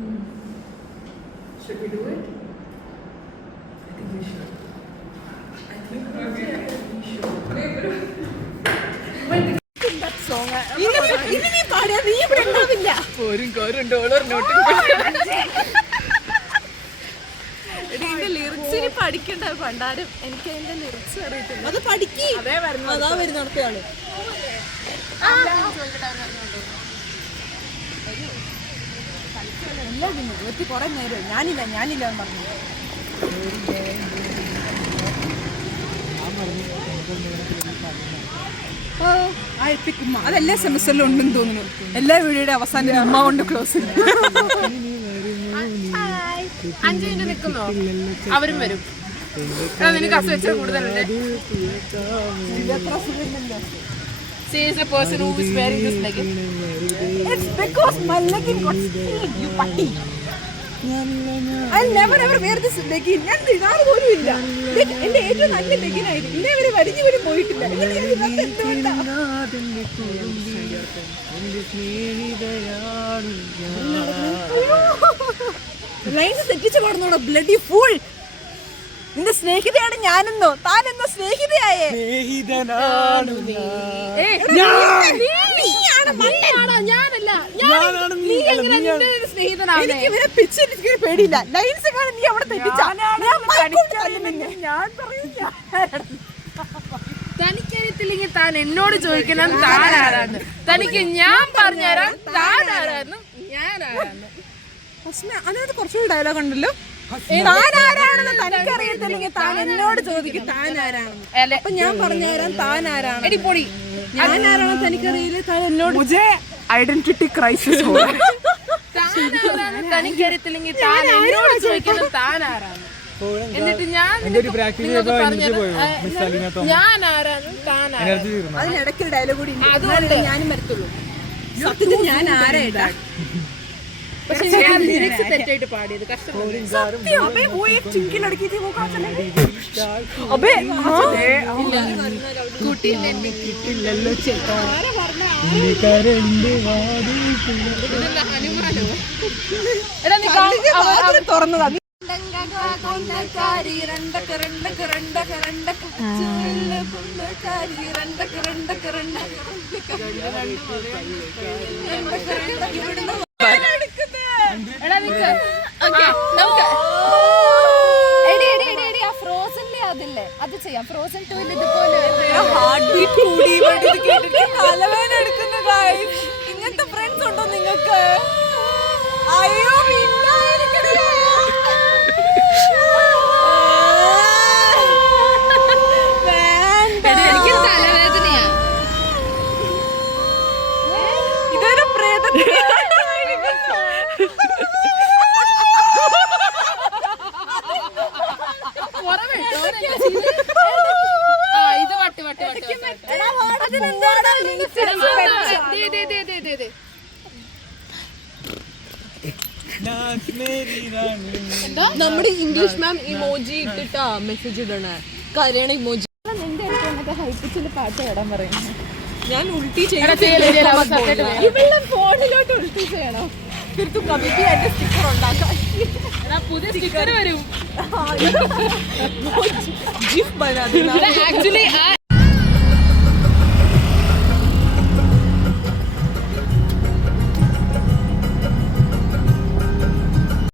Should we do it? I think we should. I think we should. ലിറിക്സിന് പഠിക്കണ്ട പണ്ടാരും എനിക്ക് അതിന്റെ lyrics അറിയത്തില്ല. അത് പഠിക്ക്. അതാ വരുന്നടത്തയാള്. കൊറേ നേരം ഞാനില്ല എന്ന് പറഞ്ഞു. അതെല്ലാ സെമിസ്റ്ററിലും ഉണ്ടെന്ന് തോന്നുന്നു. എല്ലാ വീഡിയോയുടെ അവസാനം അമ്മ കൊണ്ട് ക്ലോസ്. 5 മിനിറ്റ് നിൽക്കുന്നോ? അവരും വരും. നിനക്ക് അസുഖം കൂടുതലുണ്ട്. She is a person who is wearing this legging. It's because my legging got stained, you putty. I'll never ever wear this legging. ഞാൻ ഇടാറ് പോലും ഇല്ല. എന്റെ ഏറ്റവും നല്ല ലെഗിൻ ആയിരുന്നു. ഇന്നേ വരെ വരിഞ്ഞു പോലും പോയിട്ടില്ല. ലൈൻസ് തെറ്റിച്ച് പാടുന്നോടോ ബ്ലഡി ഫൂൾ. നിന്റെ സ്നേഹിതയാണ് ഞാനെന്നോ താനെന്നോ സ്നേഹിതയായേ. എനിക്ക് ഇവരെ പിടിച്ചെനിക്ക് പേടിയില്ല. ലൈൻസ് കാണാൻ നീ അവിടെ തെറ്റിച്ച തനിക്കറിയത്തില്ലെങ്കിൽ താൻ എന്നോട് ചോദിക്കണം താനാരാണ്. തനിക്ക് ഞാൻ പറഞ്ഞുതരാം താനാരാന്ന് ഞാനാരാന്ന്. അതിനകത്ത് കുറച്ചുകൂടി ഡയലോഗ് ഉണ്ടല്ലോ. താനാരാണെന്ന് തനിക്കറിയത്തില്ലെങ്കിൽ താൻ എന്നോട് ചോദിക്കും താനാരാണെന്ന്. അപ്പൊ ഞാൻ പറഞ്ഞുതരാം താനാരാണ്. ഞാനാരാണോ തനിക്കറിയില്ല താൻ എന്നോട് ഐഡന്റിറ്റി ക്രൈസിസ്. തനിക്കറിയത്തില്ലെങ്കിൽ താൻ എന്നോട് ചോദിക്കണം താനാരാണ്. എന്നിട്ട് ഞാൻ ആരാണ് താനാരാണ്. അതിനിടയ്ക്ക് ഡയലോഗ് കൂടി അതുകൊണ്ട് ഞാനും വരത്തുള്ളൂ. സത്യത്തിൽ ഞാൻ ആരായിട്ടാ പക്ഷെ ഞാൻ ലിറിക്സ് തെറ്റായിട്ട് പാടിയത് കഷ്ടപ്പെട്ടു. തുറന്നതാ. ഫ്രോസണിലെ അതില്ലേ അത് ചെയ്യാം. ഫ്രോസൺ 2 ഇതുപോലെ തലവേദന എടുക്കുന്ന ഇങ്ങനത്തെ ഫ്രണ്ട്സ് ഉണ്ടോ നിങ്ങൾക്ക്? അയ്യോ എനിക്ക് തലവേദനയാ. ഇതൊരു പ്രേതത്തിന് ഇത് വട്ടി നമ്മുടെ ഇംഗ്ലീഷ് മാം ഇമോജി ഇട്ടിട്ടാ മെസ്സേജ് ഇടണേ. കരയണ ഇമോജി. നിന്റെ ഹൈപ്പിച്ചിന്റെ പാട്ട് ഇടാൻ പറയുന്നു. ഞാൻ ഉൾട്ടി ചെയ്യണം. ഇവളുടെ ഫോണിലോട്ട് ഉൾട്ടി ചെയ്യണം. സ്റ്റിക്കർ ഉണ്ടാക്കാം. പുതിയ സ്റ്റിക്കർ വരും. GIF ബനാ actually